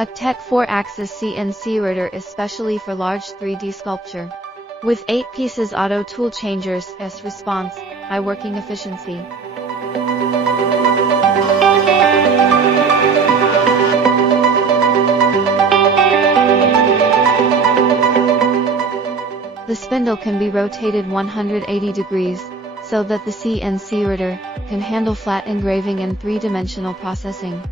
AKM1325-4A 4-axis CNC router is specially for large 3D sculpture. With 8 pieces auto tool changers, fast response, high working efficiency. The spindle can be rotated 180 degrees, so that the CNC router can handle flat engraving and 3-dimensional processing.